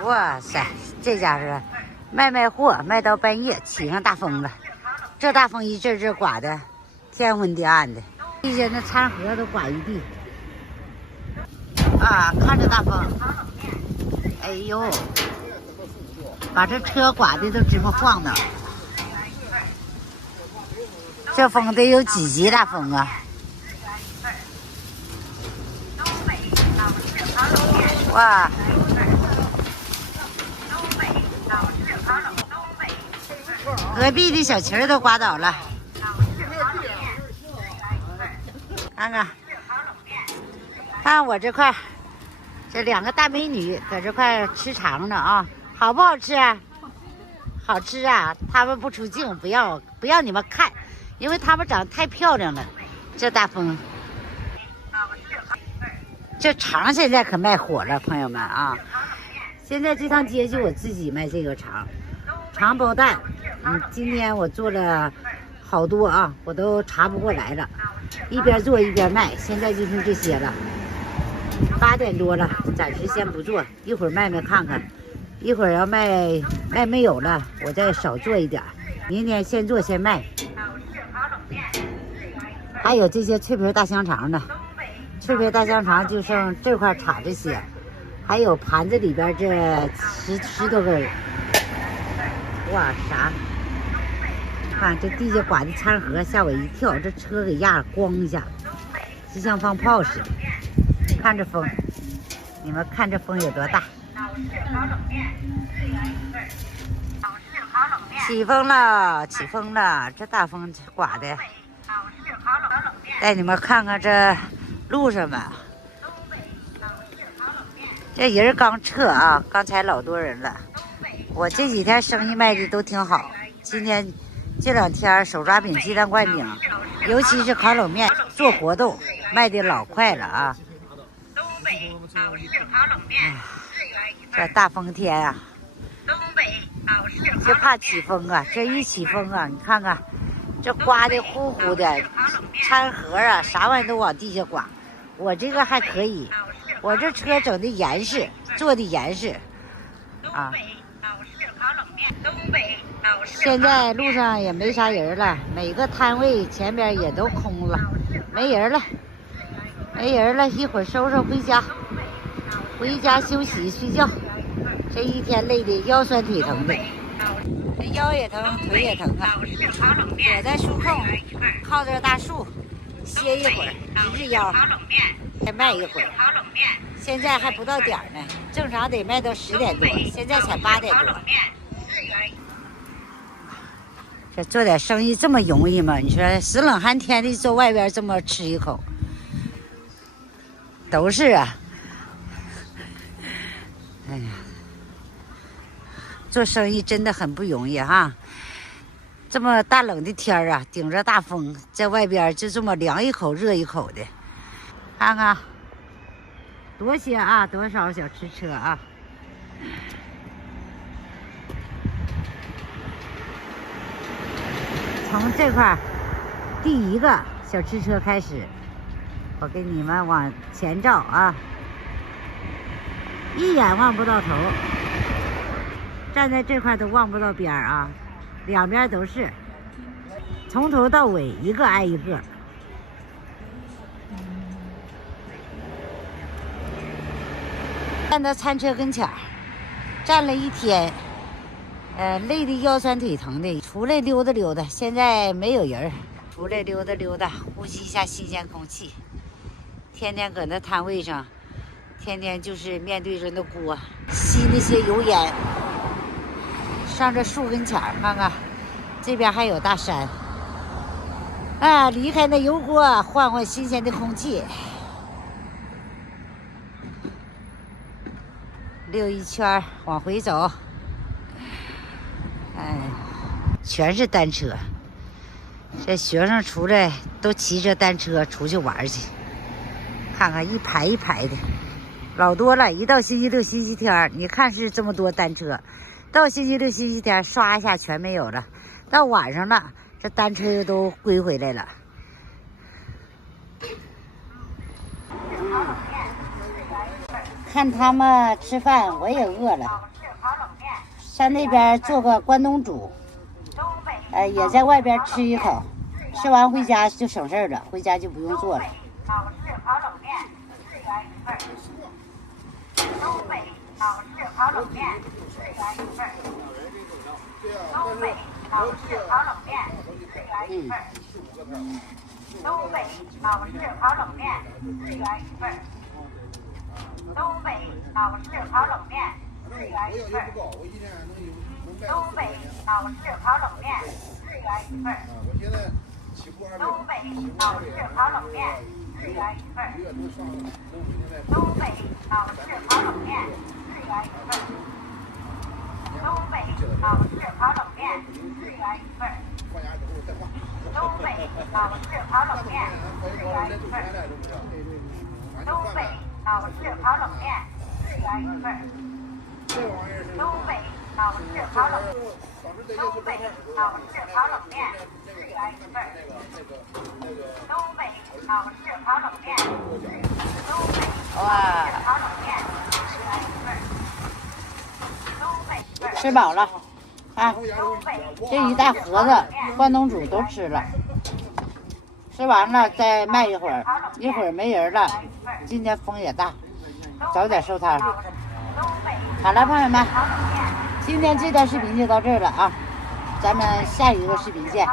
哇塞，这家是卖货，卖到半夜，起上大风了。这大风一阵阵刮的，天昏地暗的，地下那餐盒都刮一地。啊，看着大风，哎呦，把这车刮的都直么晃荡。这风得有几级大风啊！哇！隔壁的小旗儿都刮倒了，看看，看我这块，这两个大美女搁这块吃肠呢啊，好不好吃啊？好吃啊！他们不出镜，不要你们看，因为他们长得太漂亮了。这大风，这肠现在可卖火了，朋友们啊！现在这趟街就我自己卖这个肠包蛋。今天我做了好多啊，我都查不过来了，一边做一边卖。现在就剩这些了，8点多了，暂时先不做，一会儿卖看看。一会儿要卖没有了，我再少做一点。明天先做先卖。还有这些脆皮大香肠呢，脆皮大香肠就剩这块插这些，还有盘子里边这十多根。哇，啥？看这地下刮的餐盒，吓我一跳，这车给压了，咣一下，就像放炮似的。看这风，你们看这风有多大？起风了，起风了！这大风刮的，带你们看看这路上吧。这人刚撤啊，刚才老多人了。我这几天生意卖的都挺好，今天这2天手抓饼、鸡蛋灌饼，尤其是烤冷面做活动卖的老快了啊。这大风天啊，就怕起风啊！这一起风啊，你看看，这刮的呼呼的，餐盒啊，啥玩意都往地下刮。我这个还可以，我这车整的严实，做的严实啊。现在路上也没啥人了，每个摊位前边也都空了，没人了，一会儿收拾回家休息睡觉。这一天累的腰酸腿疼的，这腰也疼，腿也疼啊。躲在树空，靠着大树歇一会儿，一日腰，再卖一会儿。现在还不到点呢，正常得卖到10点多，现在才8点多。这做点生意这么容易吗？你说死冷寒天的坐外边这么吃一口，都是啊。哎呀，做生意真的很不容易哈。这么大冷的天啊，顶着大风，在外边就这么凉一口热一口的，看看多些啊，多少小吃车啊。从这块第一个小吃车开始，我给你们往前照啊，一眼望不到头，站在这块都望不到边啊，两边都是，从头到尾一个挨一个。站到餐车跟前，站了一天。累得腰酸腿疼的，出来溜达溜达。现在没有人，出来溜达溜达，呼吸一下新鲜空气。天天搁那摊位上，天天就是面对着那锅，吸那些油烟。上这树跟前看看，这边还有大山。啊，离开那油锅，换换新鲜的空气。溜一圈，往回走。哎，全是单车，这学生出来都骑着单车出去玩去，看看一排一排的，老多了。一到星期六、星期天，你看是这么多单车，到星期六、星期天刷一下全没有了，到晚上了，这单车又都归回来了。看他们吃饭，我也饿了。上那边做个关东煮，也在外边吃一口，吃完回家就省事了，回家就不用做了。东北老式烤冷面，1元1份。东北老式烤冷面，1元1份。东北老式烤冷面，1元1份。东北老式烤冷面，1元1份。东北老式烤冷面，1元1份。东北老式烤冷面，1元1份。东北老式烤冷面，1元1份。东北老式烤冷面，1元1份。东北老式烤冷面，1元1份。东北老式烤冷面，1元1份。东北老式烤冷面，东北老式烤冷面，1元1份。东北老式烤冷面，东北老式烤冷面，1元1份。东北吃饱了，啊，这一大盒子关东煮都吃了。吃完了再卖一会儿，一会儿没人了。今天风也大，早点收摊。好了，朋友们，今天这段视频就到这儿了啊，咱们下一个视频见。